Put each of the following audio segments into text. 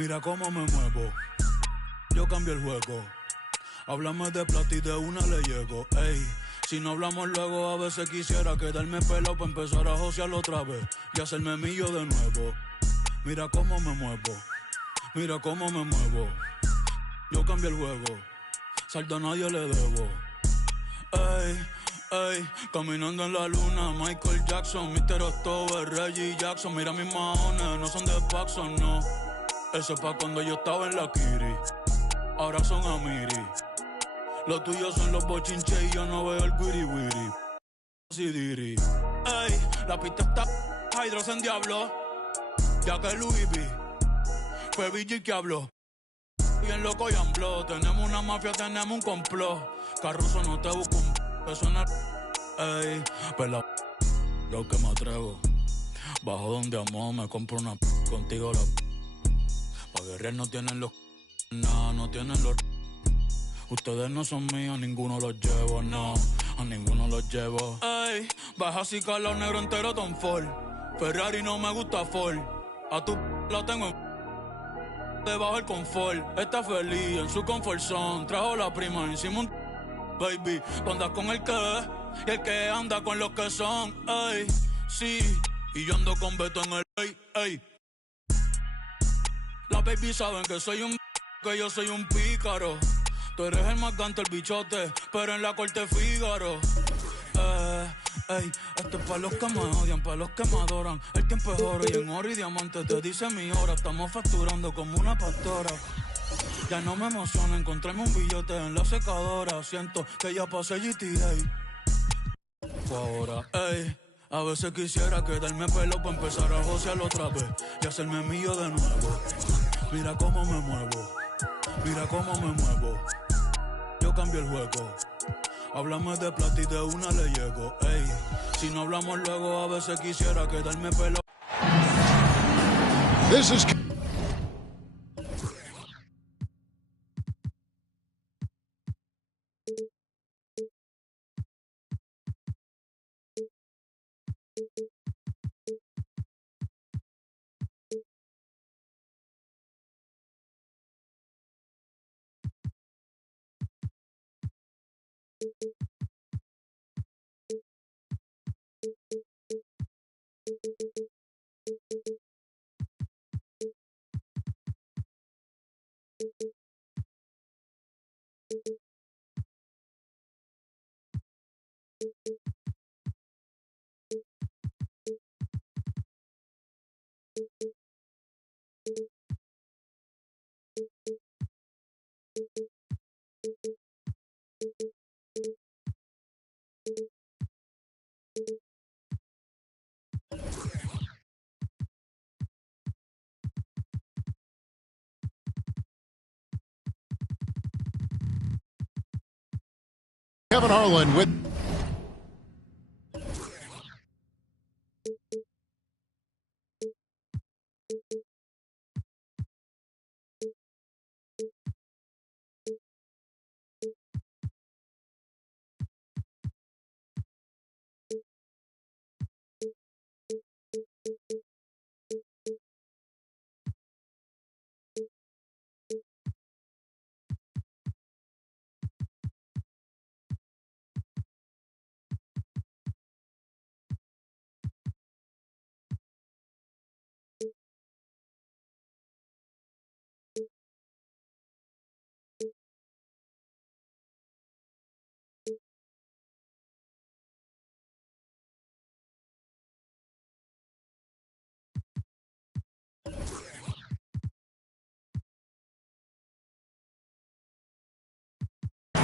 Mira cómo me muevo, yo cambio el juego. Háblame de plata y de una le llego. Ey, si no hablamos luego, a veces quisiera quedarme pelado para empezar a josearlo otra vez y hacerme millo de nuevo. Mira cómo me muevo, mira cómo me muevo. Yo cambio el juego, saldo a nadie le debo. Ey, ey, caminando en la luna, Michael Jackson, Mr. October, Reggie Jackson. Mira mis maones, no son de Paxson, no. Eso es pa' cuando yo estaba en la Kiri, ahora son Amiri. Los tuyos son los bochinches y yo no veo el wiri wiri. Sidiri. Ey, la pista está Hydros en diablo, ya que Louis V fue BG que habló. Bien loco y ambló, tenemos una mafia, tenemos un complot. Carruso no te busco un eso en el... Ey, pero lo que me atrevo. Bajo donde amo, me compro una contigo la... Pa' guerrear no tienen los... Nada, no tienen los... Ustedes no son míos, ninguno los llevo, no. A ninguno los llevo. Ey, baja así los negro entero Tom Ford. Ferrari no me gusta Ford. A tu la tengo en... Debajo el confort, está feliz en su comfort zone. Trajo la prima encima un... Baby, tú andas con el que y el que anda con los que son. Ey, sí, y yo ando con Beto en el... Ey, ey. Las baby saben que soy un... Que yo soy un pícaro. Tú eres el más ganto, el bichote, pero en la corte Fígaro. Ey, esto es pa' los que me odian, pa' los que me adoran. El tiempo es oro y en oro y diamante te dice mi hora. Estamos facturando como una pastora. Ya no me emociona encontrarme un billete en la secadora. Siento que ya pasé GTA. Ahora, ey, a veces quisiera quedarme pelo para empezar a josearlo otra vez y hacerme mío de nuevo. Mira cómo me muevo, mira cómo me muevo. Yo cambio el juego. Háblame de plata y de una le llego. Ey, si no hablamos luego, a veces quisiera quedarme pelo. This is... Kevin Harlan with...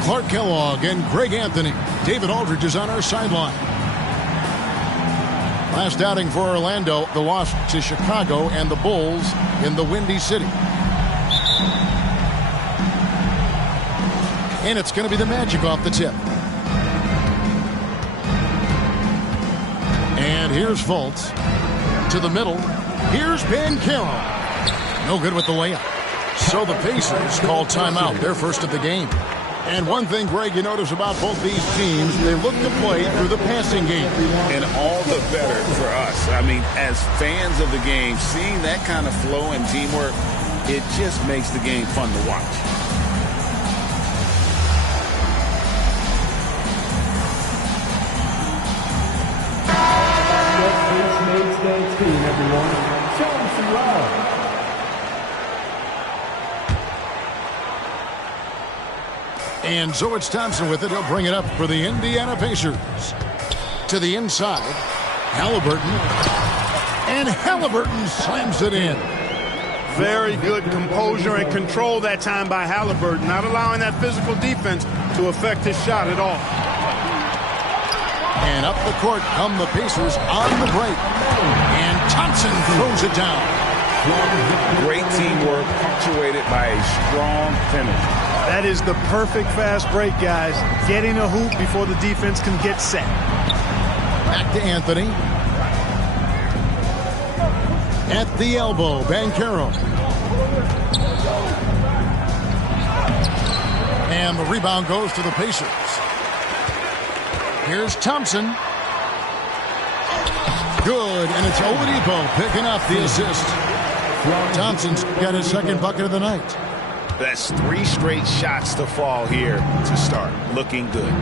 Clark Kellogg and Greg Anthony. David Aldridge is on our sideline. Last outing for Orlando, the loss to Chicago and the Bulls in the Windy City. And it's going to be the Magic off the tip. And here's Fultz to the middle. Here's Banchero. No good with the layup. So the Pacers call timeout. They're first of the game. And one thing, Greg, you notice about both these teams, they look to play through the passing game. And all the better for us. I mean, as fans of the game, seeing that kind of flow and teamwork, It just makes the game fun to watch. Everyone, show them some love. And so it's Thompson with it. He'll bring it up for the Indiana Pacers. To the inside, Halliburton. And Halliburton slams it in. Very good composure and control that time by Halliburton, not allowing that physical defense to affect his shot at all. And up the court come the Pacers on the break. And Thompson throws it down. Great teamwork punctuated by a strong finish. That is the perfect fast break, guys. Getting a hoop before the defense can get set. Back to Anthony. At the elbow, Banchero. And the rebound goes to the Pacers. Here's Thompson. Good, and it's Oladipo picking up the assist. Thompson's got his second bucket of the night. That's 3 straight shots to fall here to start. Looking good.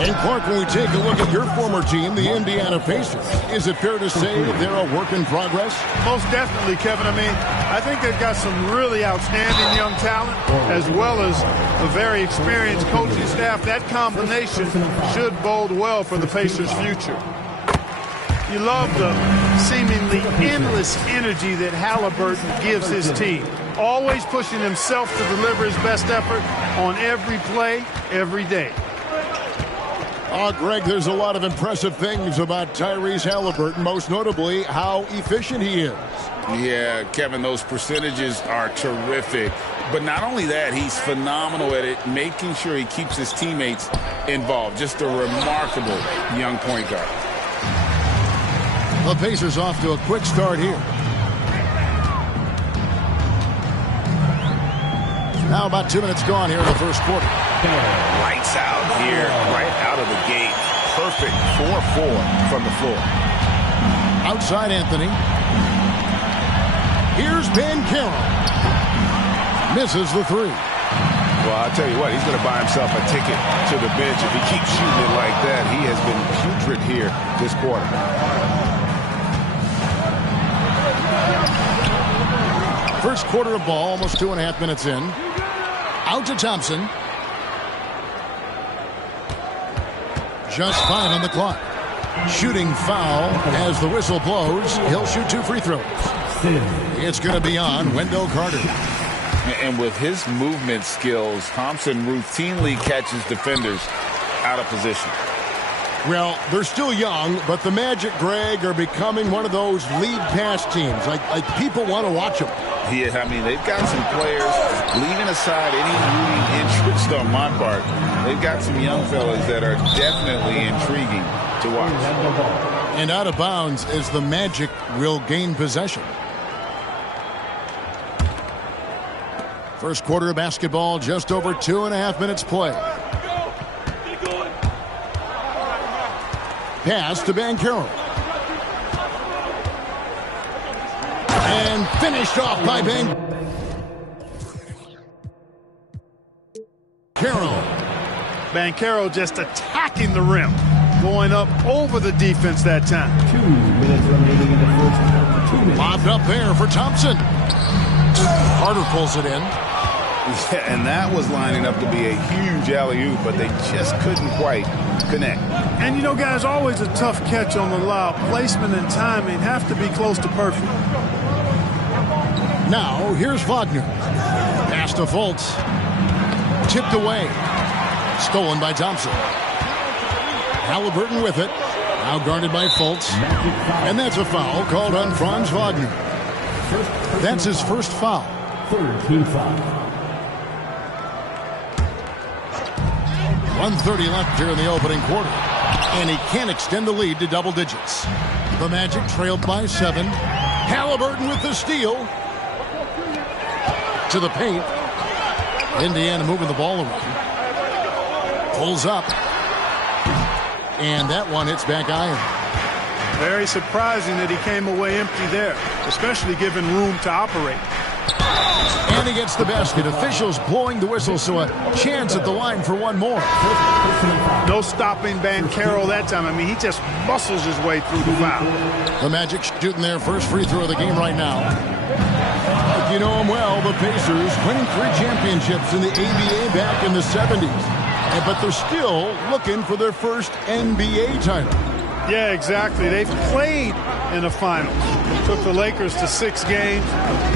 And Clark, when we take a look at your former team, the Indiana Pacers, is it fair to say they're a work in progress? Most definitely, Kevin. I mean, I think they've got some really outstanding young talent, as well as a very experienced coaching staff. That combination should bode well for the Pacers' future. You love the seemingly endless energy that Halliburton gives his team. Always pushing himself to deliver his best effort on every play, every day. Greg, there's a lot of impressive things about Tyrese Halliburton, most notably how efficient he is. Yeah, Kevin, those percentages are terrific. But not only that, he's phenomenal at it, making sure he keeps his teammates involved. Just a remarkable young point guard. The Pacers off to a quick start here. Now about 2 minutes gone here in the first quarter. Lights out here, right out of the gate. Perfect 4-4 from the floor. Outside Anthony. Here's Banchero. Misses the 3. Well, I'll tell you what, he's going to buy himself a ticket to the bench. If he keeps shooting it like that, he has been putrid here this quarter. First quarter of ball, almost 2.5 minutes in. Out to Thompson. Just 5 on the clock. Shooting foul as the whistle blows. He'll shoot 2 free throws. It's going to be on Wendell Carter. And with his movement skills, Thompson routinely catches defenders out of position. Well, they're still young, but the Magic, Greg, are becoming one of those lead pass teams. Like people want to watch them. Yeah, I mean, they've got some players, leaving aside any rooting interest on my part, they've got some young fellas that are definitely intriguing to watch. And out of bounds as the Magic will gain possession. First quarter of basketball, just over 2.5 minutes play. Pass to Banchero. And finished off by Banchero. Banchero just attacking the rim, going up over the defense that time. 2 minutes remaining in the first half. 2 minutes. Lobbed up there for Thompson. Carter pulls it in. Yeah, and that was lining up to be a huge alley-oop, but they just couldn't quite connect. And you know, guys, always a tough catch on the lob. Placement and timing have to be close to perfect. Now, here's Wagner. Pass to Fultz. Tipped away. Stolen by Thompson. Halliburton with it. Now guarded by Fultz. And that's a foul called on Franz Wagner. That's his first foul. Third team foul. 1:30 left here in the opening quarter. And he can't extend the lead to double digits. The Magic trailed by 7. Halliburton with the steal. To the paint. Indiana moving the ball around. Pulls up. And that one hits back iron. Very surprising that he came away empty there, especially given room to operate. And he gets the basket. Officials blowing the whistle, so a chance at the line for one more. No stopping Banchero that time. I mean, he just muscles his way through the foul. The Magic shooting their first free throw of the game right now. If you know them well, the Pacers winning 3 championships in the ABA back in the 70s. But they're still looking for their first NBA title. Yeah, exactly. They've played in the finals. Took the Lakers to 6 games,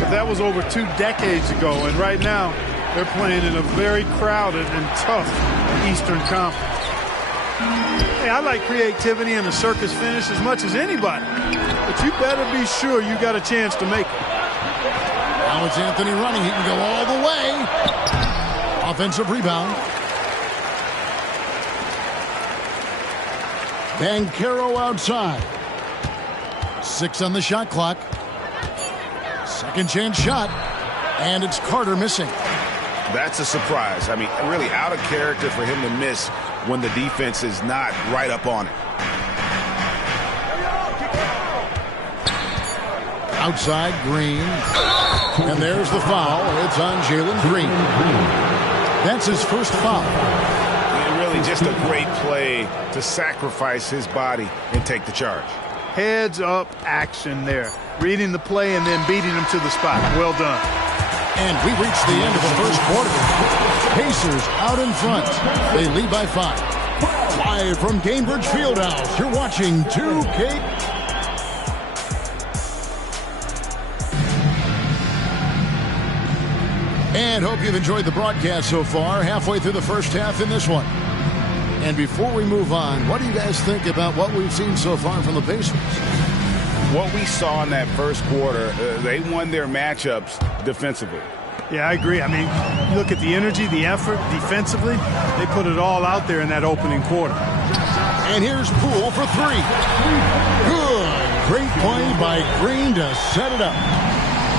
but that was over 2 decades ago. And right now, they're playing in a very crowded and tough Eastern Conference. Hey, I like creativity and a circus finish as much as anybody. But you better be sure you got a chance to make it. Now it's Anthony running. He can go all the way. Offensive rebound. Banchero outside. 6 on the shot clock. Second chance shot. And it's Carter missing. That's a surprise. I mean, really out of character for him to miss when the defense is not right up on it. Outside, Green. And there's the foul. It's on Jalen Green. That's his first foul. Really just a great play to sacrifice his body and take the charge. Heads up action there. Reading the play and then beating him to the spot. Well done. And we reach the end of the first quarter. Pacers out in front. They lead by 5. Live from Cambridge Fieldhouse, you're watching 2K. And hope you've enjoyed the broadcast so far. Halfway through the first half in this one. And before we move on, what do you guys think about what we've seen so far from the Pacers? What we saw in that first quarter, they won their matchups defensively. Yeah, I agree. I mean, you look at the energy, the effort defensively, they put it all out there in that opening quarter. And here's Poole for 3. Good. Great play by Green to set it up.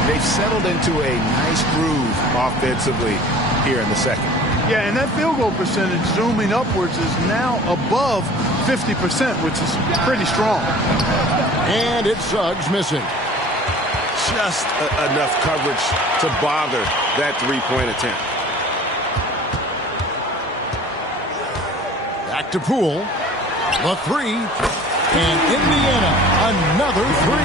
They've settled into a nice groove offensively here in the second. Yeah, and that field goal percentage zooming upwards is now above 50%, which is pretty strong. And it's Suggs missing. Just enough coverage to bother that 3-point attempt. Back to Poole. The 3. And Indiana, another 3.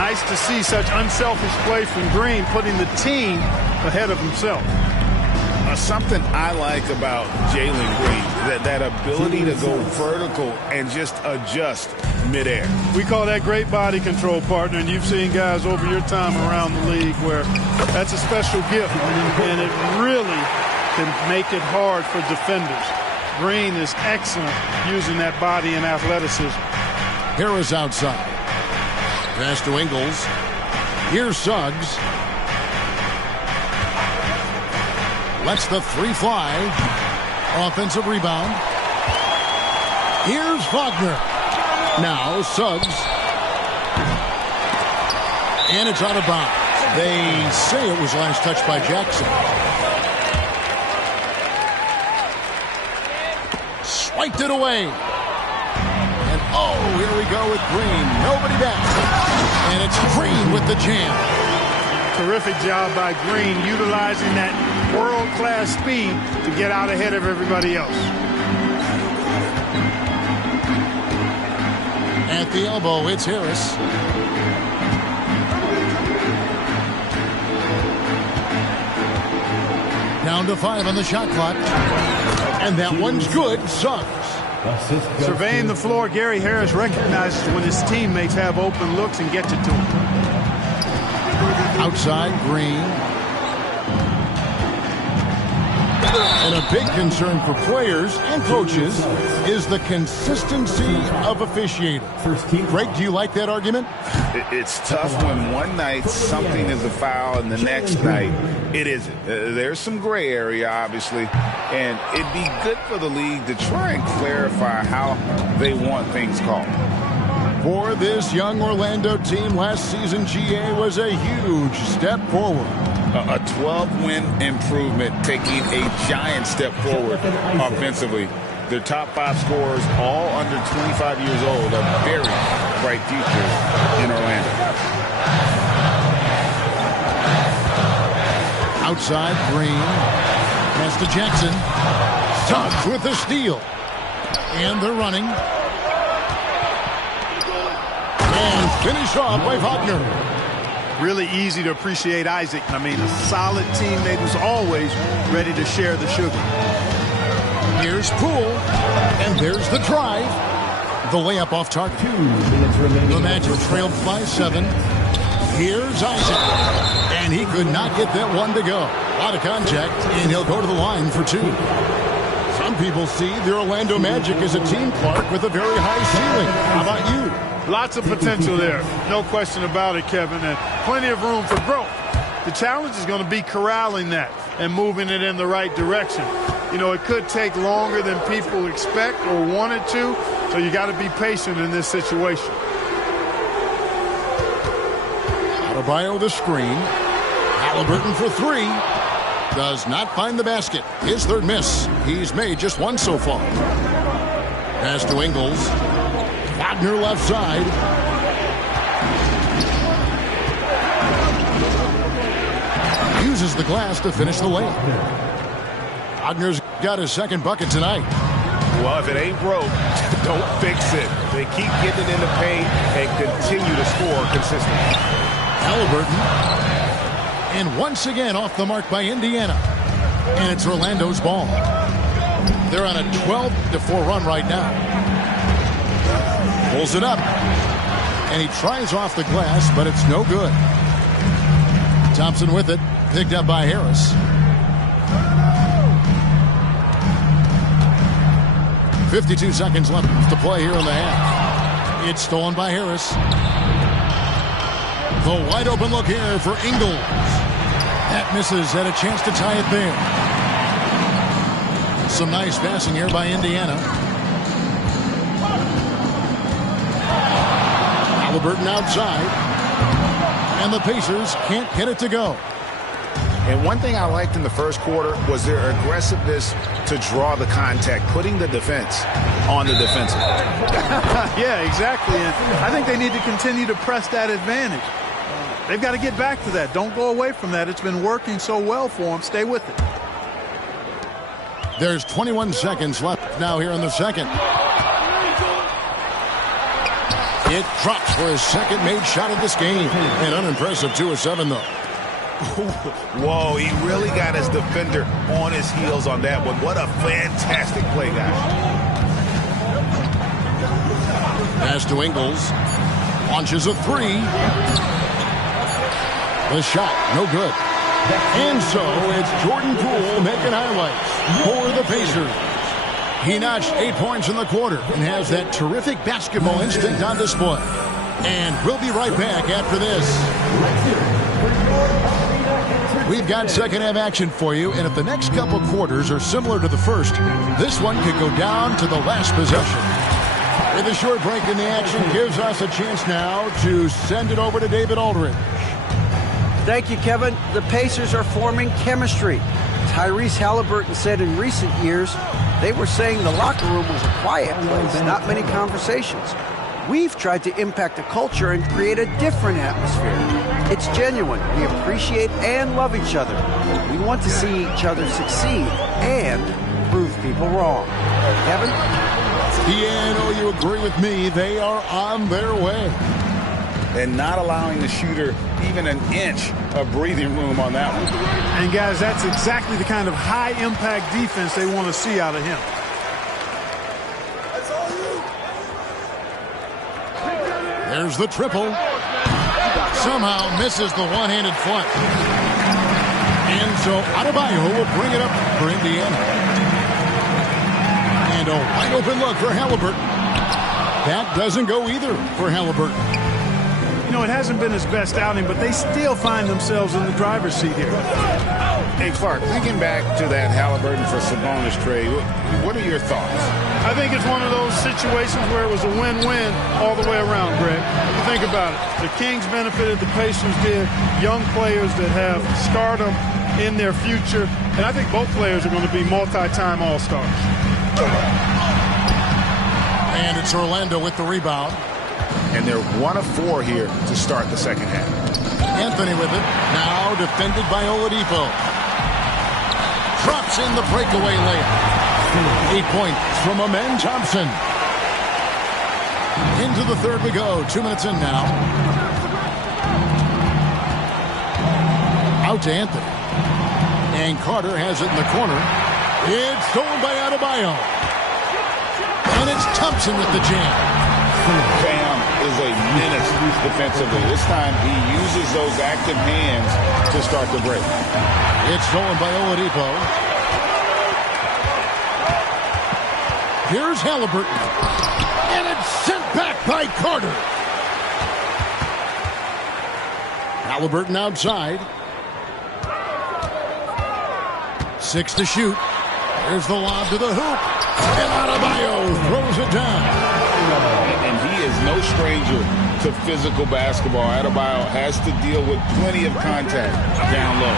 Nice to see such unselfish play from Green, putting the team ahead of himself. Something I like about Jalen Green, that ability to go vertical and just adjust midair. We call that great body control, partner, and you've seen guys over your time around the league where that's a special gift, and it really can make it hard for defenders. Green is excellent using that body and athleticism. Harris outside. Pass to Ingles. Here's Suggs. Lets the 3 fly. Offensive rebound. Here's Wagner. Now Suggs. And it's out of bounds. They say it was last touched by Jackson. Swiped it away. And oh, here we go with Green. Nobody back. And it's Green with the jam. Terrific job by Green, utilizing that world-class speed to get out ahead of everybody else. At the elbow, it's Harris. Down to 5 on the shot clock. And that one's good. Suggs. Surveying the floor, Gary Harris recognizes when his teammates have open looks and gets it to him. Outside, Green. And a big concern for players and coaches is the consistency of officiating. Greg, do you like that argument? It's tough when one night something is a foul and the next night it isn't. There's some gray area, obviously, and it'd be good for the league to try and clarify how they want things called. For this young Orlando team, last season GA was a huge step forward. A 12-win improvement, taking a giant step forward offensively. Their top 5 scorers, all under 25 years old, a very bright future in Orlando. Outside, Green. Pass to Jackson. Tubbs with the steal. And they're running. And finish off by Wagner. Really easy to appreciate Isaac. I mean, a solid teammate who's always ready to share the sugar. Here's Poole. And there's the drive. The layup off target. 2 minutes remaining. The Magic trailed by 7. Here's Isaac. And he could not get that one to go. A lot of contact, and he'll go to the line for 2. Some people see the Orlando Magic as a team, Clark, with a very high ceiling. How about you? Lots of potential there. No question about it, Kevin, and plenty of room for growth. The challenge is going to be corralling that and moving it in the right direction. You know, it could take longer than people expect or want it to, so you got to be patient in this situation. Adebayo the screen. Halliburton for 3. Does not find the basket. His third miss. He's made just one so far. Pass to Ingles. Wagner left side. Uses the glass to finish the layup. Wagner's got his second bucket tonight. Well, if it ain't broke, don't fix it. They keep getting it in the paint and continue to score consistently. Halliburton. And once again off the mark by Indiana. And it's Orlando's ball. They're on a 12-4 run right now. Pulls it up. And he tries off the glass, but it's no good. Thompson with it. Picked up by Harris. 52 seconds left to play here in the half. It's stolen by Harris. The wide open look here for Ingles. That misses. Had a chance to tie it there. Some nice passing here by Indiana. Halliburton outside. And the Pacers can't get it to go. And one thing I liked in the first quarter was their aggressiveness to draw the contact, putting the defense on the defensive. Yeah, exactly. And I think they need to continue to press that advantage. They've got to get back to that. Don't go away from that. It's been working so well for them. Stay with it. There's 21 seconds left now here in the second. It drops for his second made shot of this game. An unimpressive 2 of 7, though. Whoa, he really got his defender on his heels on that one. What a fantastic play, guys. Pass to Ingles. Launches a 3. The shot, no good. And so it's Jordan Poole making highlights for the Pacers. He notched 8 points in the quarter and has that terrific basketball instinct on display. And we'll be right back after this. We've got second half action for you, and if the next couple quarters are similar to the first, this one could go down to the last possession. With a short break in the action gives us a chance now to send it over to David Aldridge. Thank you, Kevin. The Pacers are forming chemistry. Tyrese Halliburton said in recent years they were saying the locker room was a quiet place, not many conversations. We've tried to impact the culture and create a different atmosphere. It's genuine. We appreciate and love each other. We want to see each other succeed and prove people wrong. Kevin? Yeah, no, you agree with me. They are on their way. And not allowing the shooter even an inch of breathing room on that one. And, guys, that's exactly the kind of high-impact defense they want to see out of him. There's the triple. Somehow misses the one-handed flush. And so Adebayo will bring it up for Indiana. And a wide open look for Halliburton. That doesn't go either for Halliburton. You know, it hasn't been his best outing, but they still find themselves in the driver's seat here. Hey, Clark, thinking back to that Halliburton for Sabonis trade, what are your thoughts? I think it's one of those situations where it was a win-win all the way around, Greg. Think about it. The Kings benefited, the Pacers did. Young players that have stardom in their future. And I think both players are going to be multi-time All-Stars. And it's Orlando with the rebound. And they're 1 of 4 here to start the second half. Anthony with it. Now defended by Oladipo. drops in the breakaway layup. 8 points from Amen Thompson. Into the third we go. 2 minutes in now. Out to Anthony. And Carter has it in the corner. It's stolen by Adebayo. And it's Thompson with the jam. Bam is a menace defensively. This time he uses those active hands to start the break. It's stolen by Oladipo. Here's Halliburton. And it's sent back by Carter. Halliburton outside. 6 to shoot. There's the lob to the hoop. And Adebayo throws it down. And he is no stranger to physical basketball. Adebayo has to deal with plenty of contact down low.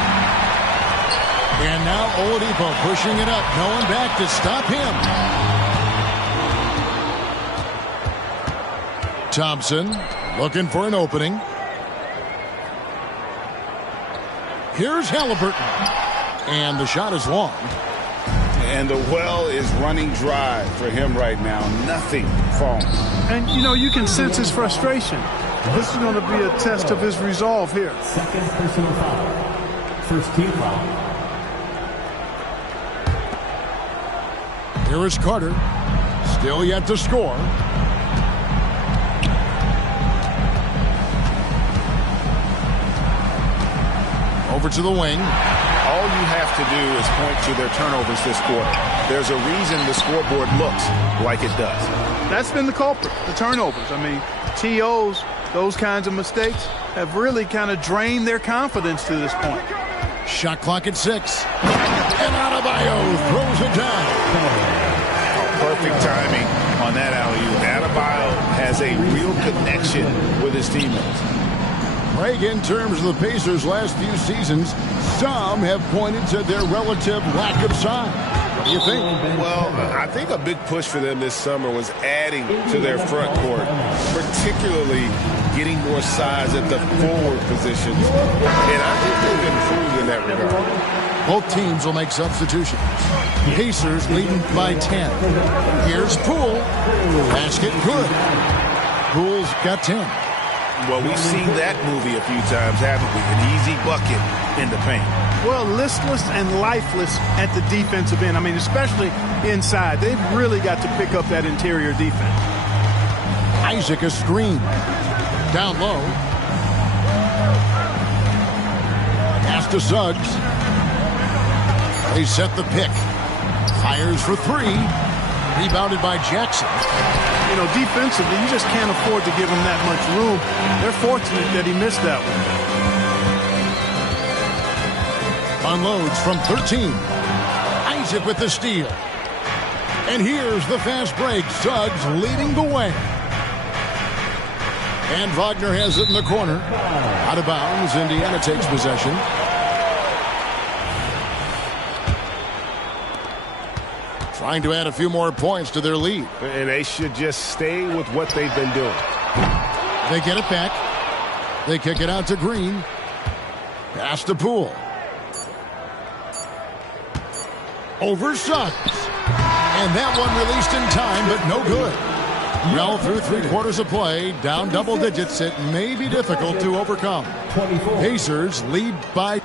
And now Oladipo pushing it up. No one back to stop him. Thompson looking for an opening. Here's Halliburton. And the shot is long. And the well is running dry for him right now. Nothing falling. And, you know, you can sense his frustration. This is going to be a test of his resolve here. Second personal foul. First team foul. Here is Carter. Still yet to score. Over to the wing. All you have to do is point to their turnovers this quarter. There's a reason the scoreboard looks like it does. That's been the culprit, the turnovers. I mean, TOs, those kinds of mistakes have really kind of drained their confidence to this point. Shot clock at 6. And Adebayo throws it down. Perfect timing on that alley-oop. Adebayo has a real connection with his teammates. Craig, in terms of the Pacers' last few seasons, some have pointed to their relative lack of size. What do you think? Well, I think a big push for them this summer was adding to their front court, particularly getting more size at the forward positions. And I think they've improved in that regard. Both teams will make substitutions. Pacers leading by 10. Here's Poole. Basket good. Poole's got 10. Well, we've seen that movie a few times, haven't we? An easy bucket in the paint. Well, listless and lifeless at the defensive end. I mean, especially inside. They've really got to pick up that interior defense. Isaac a screen. Down low. Pass to Suggs. They set the pick. Fires for 3. Rebounded by Jackson. You know, defensively, you just can't afford to give him that much room. They're fortunate that he missed that one. Unloads from 13. Isaac with the steal. And here's the fast break. Suggs leading the way. And Wagner has it in the corner. Out of bounds. Indiana takes possession. Trying to add a few more points to their lead. And they should just stay with what they've been doing. They get it back. They kick it out to Green. Pass to Poole. Over Suggs. And that one released in time, but no good. Well, through 3 quarters of play, down double digits, it may be difficult to overcome. Pacers lead by...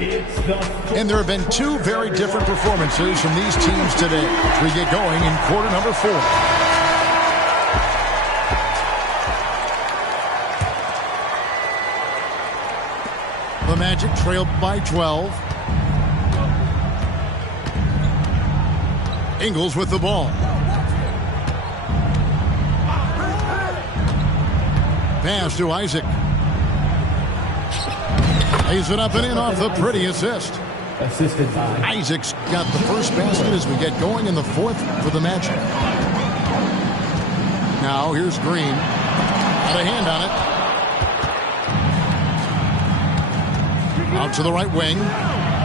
And there have been 2 very different performances from these teams today as we get going in quarter number 4. The Magic trailed by 12. Ingles with the ball. Pass to Isaac. Lays it up and in off the pretty assist. Assisted by Isaac's got the first basket as we get going in the 4th for the Magic. Now here's Green. Got a hand on it. Out to the right wing.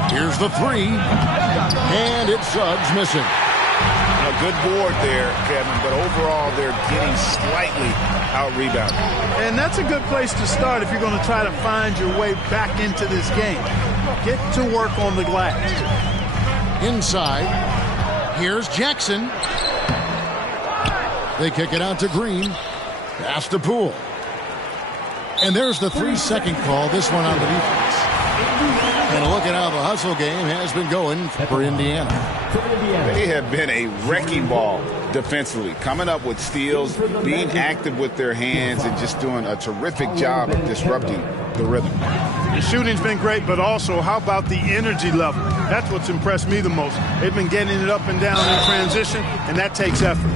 Here's the 3. And it's Suggs missing. Now good board there, Kevin, but overall they're getting slightly out-rebounded. And that's a good place to start if you're going to try to find your way back into this game. Get to work on the glass. Inside, here's Jackson. They kick it out to Green. Pass to Poole. And there's the 3-second call, this one on the defense. And a look at how the hustle game has been going for Indiana. They have been a wrecking ball defensively, coming up with steals, being active with their hands, and just doing a terrific job of disrupting the rhythm. The shooting's been great, but also how about the energy level? That's what's impressed me the most. They've been getting it up and down in transition, and that takes effort.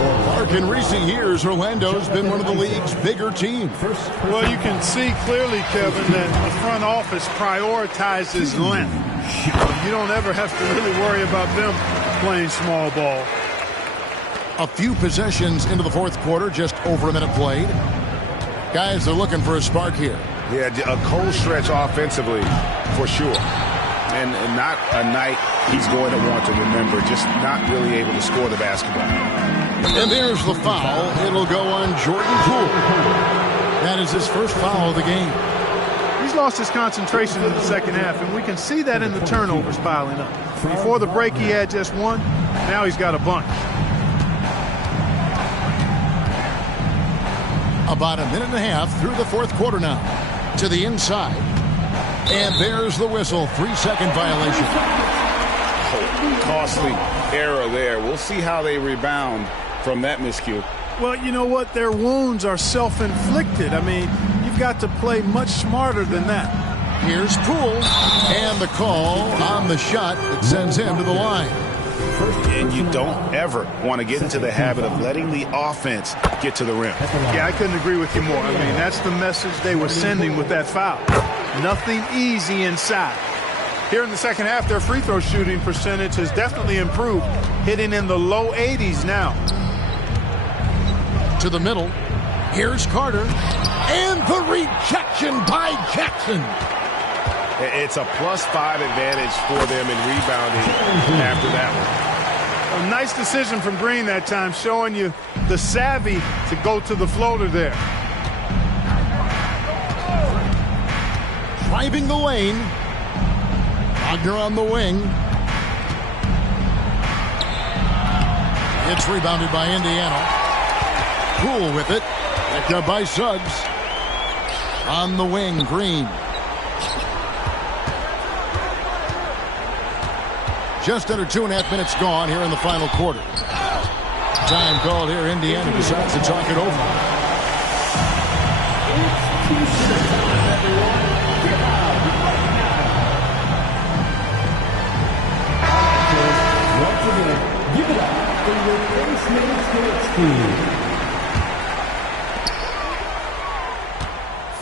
Mark, in recent years, Orlando's been one of the league's bigger teams. Well, you can see clearly, Kevin, that the front office prioritizes length. You don't ever have to really worry about them playing small ball. A few possessions into the fourth quarter, just over a minute played. Guys are looking for a spark here. Yeah, a cold stretch offensively, for sure. And not a night he's going to want to remember, just not really able to score the basketball. And there's the foul. It'll go on Jordan Poole. That is his first foul of the game. He's lost his concentration in the second half, and we can see that in the turnovers piling up. Before the break, he had just one. Now he's got a bunch. About a minute and a half through the fourth quarter now. To the inside. And there's the whistle. 3-second violation. Costly error there. We'll see how they rebound from that miscue. Well, you know what? Their wounds are self-inflicted. I mean, you've got to play much smarter than that. Here's Poole. And the call on the shot that sends him to the line. And you don't ever want to get into the habit of letting the offense get to the rim. Yeah, I couldn't agree with you more. I mean, that's the message they were sending with that foul. Nothing easy inside. Here in the second half, their free throw shooting percentage has definitely improved, hitting in the low 80s now. To the middle. Here's Carter. And the rejection by Jackson. It's a +5 advantage for them in rebounding after that one. A nice decision from Green that time, showing you the savvy to go to the floater there. Driving the lane. Wagner on the wing. It's rebounded by Indiana. Poole with it. Picked up by Suggs. On the wing, Green. Just under 2.5 minutes gone here in the final quarter. Time called here. Indiana decides to talk it over. Give it up for your first minute sports team.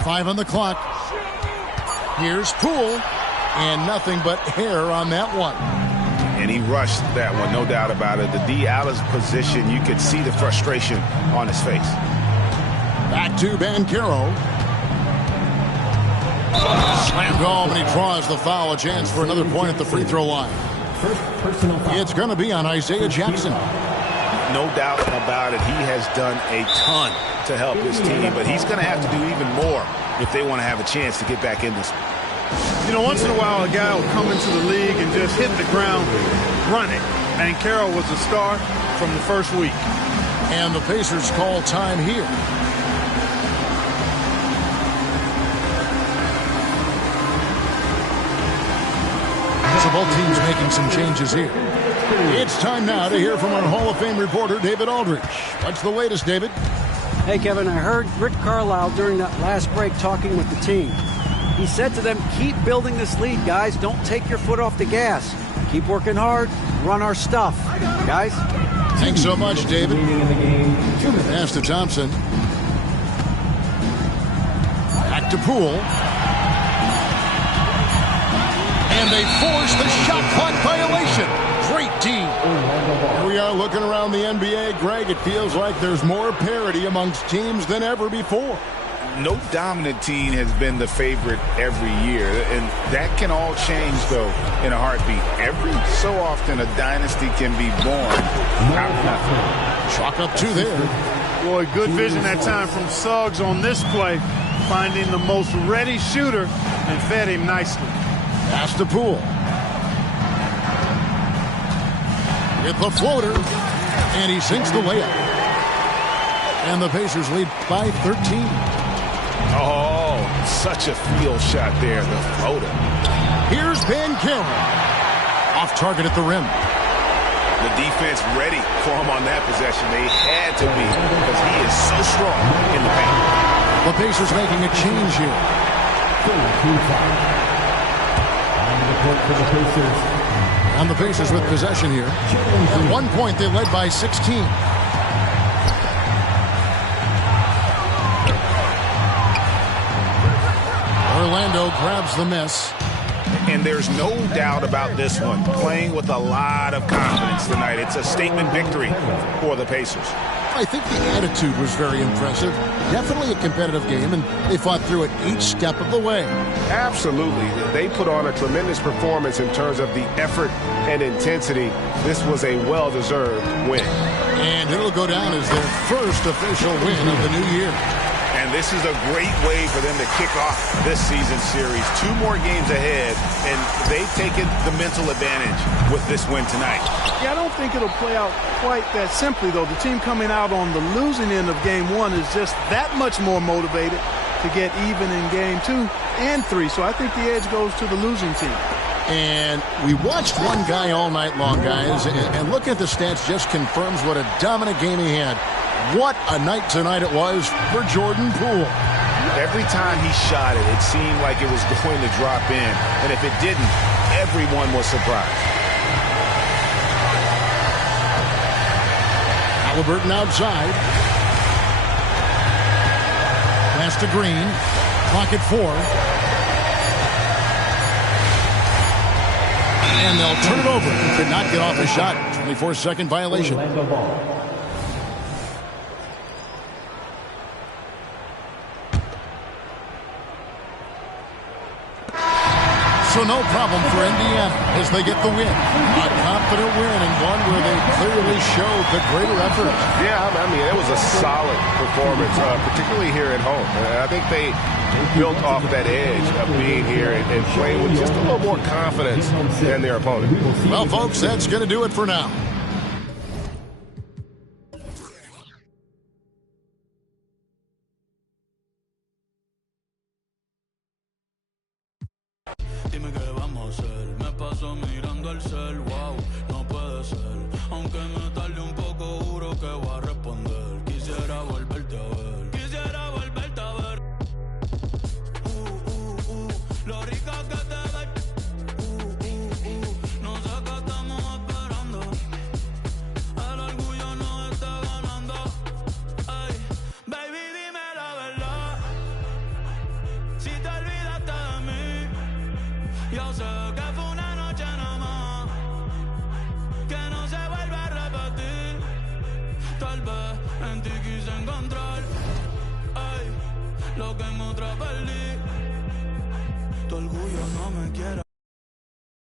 5 on the clock. Here's Poole. And nothing but hair on that one. And he rushed that one, no doubt about it. The D out of position, you could see the frustration on his face. Back to Banchero. Slammed home, and he draws the foul. A chance for another point at the free throw line. First personal foul. It's going to be on Isaiah Jackson. No doubt about it. He has done a ton to help his team, but he's going to have to do even more if they want to have a chance to get back in this. You know, once in a while, a guy will come into the league and just hit the ground running. And Carroll was a star from the first week. And the Pacers call time here. So both teams making some changes here. It's time now to hear from our Hall of Fame reporter, David Aldridge. What's the latest, David? Hey, Kevin, I heard Rick Carlisle during that last break talking with the team. He said to them, keep building this lead, guys. Don't take your foot off the gas. Keep working hard. Run our stuff. Guys? Thanks so much, David. Pass to Thompson. Back to Poole. And they force the shot clock violation. Great team. Here we are looking around the NBA. Greg, it feels like there's more parity amongst teams than ever before. no dominant team has been the favorite every year, and that can all change, though, in a heartbeat. Every so often, a dynasty can be born out of nothing. Chalk up 2 there. Boy, good vision that time from Suggs on this play, finding the most ready shooter and fed him nicely. Pass to Poole. With the floater, and he sinks the layup. And the Pacers lead by 13. Oh, such a field shot there, the floater. Here's Ben Carroll. Off target at the rim. The defense ready for him on that possession. They had to be because he is so strong in the paint. The Pacers making a change here. And the Pacers with possession here. At one point, they led by 16. Orlando grabs the miss. And there's no doubt about this one. Playing with a lot of confidence tonight. It's a statement victory for the Pacers. I think the attitude was very impressive. Definitely a competitive game, and they fought through it each step of the way. Absolutely. They put on a tremendous performance in terms of the effort and intensity. This was a well-deserved win. And it'll go down as their first official win of the new year. And this is a great way for them to kick off this season series. 2 more games ahead, and they've taken the mental advantage with this win tonight. Yeah, I don't think it'll play out quite that simply, though. The team coming out on the losing end of game 1 is just that much more motivated to get even in game 2 and 3. So I think the edge goes to the losing team. And we watched one guy all night long, guys, and looking at the stats just confirms what a dominant game he had. What a night tonight it was for Jordan Poole. Every time he shot it, it seemed like it was going to drop in. And if it didn't, everyone was surprised. Halliburton outside. Pass to Green. Clock at 4. And they'll turn it over. Could not get off a shot. 24-second violation. So no problem for Indiana as they get the win. A confident win and one where they clearly showed the greater effort. Yeah, I mean, it was a solid performance, particularly here at home. I think they built off that edge of being here and playing with just a little more confidence than their opponent. Well, folks, that's going to do it for now. Dime qué vamos a hacer. Me paso mirando el cel, wow, no puede ser. Aunque me tarde un poco, juro que voy a responder. Quisiera volverte a ver. Quisiera volverte a ver. Lo rica que te doy. No sé qué estamos esperando. El orgullo no está ganando. Ay, baby, dime la verdad. Si te olvidaste de mí. Yo sé que fue una noche nada más, que no se vuelve a repetir. Tal vez en ti quise encontrar, ay, lo que en otra perdí. Tu orgullo no me quiere.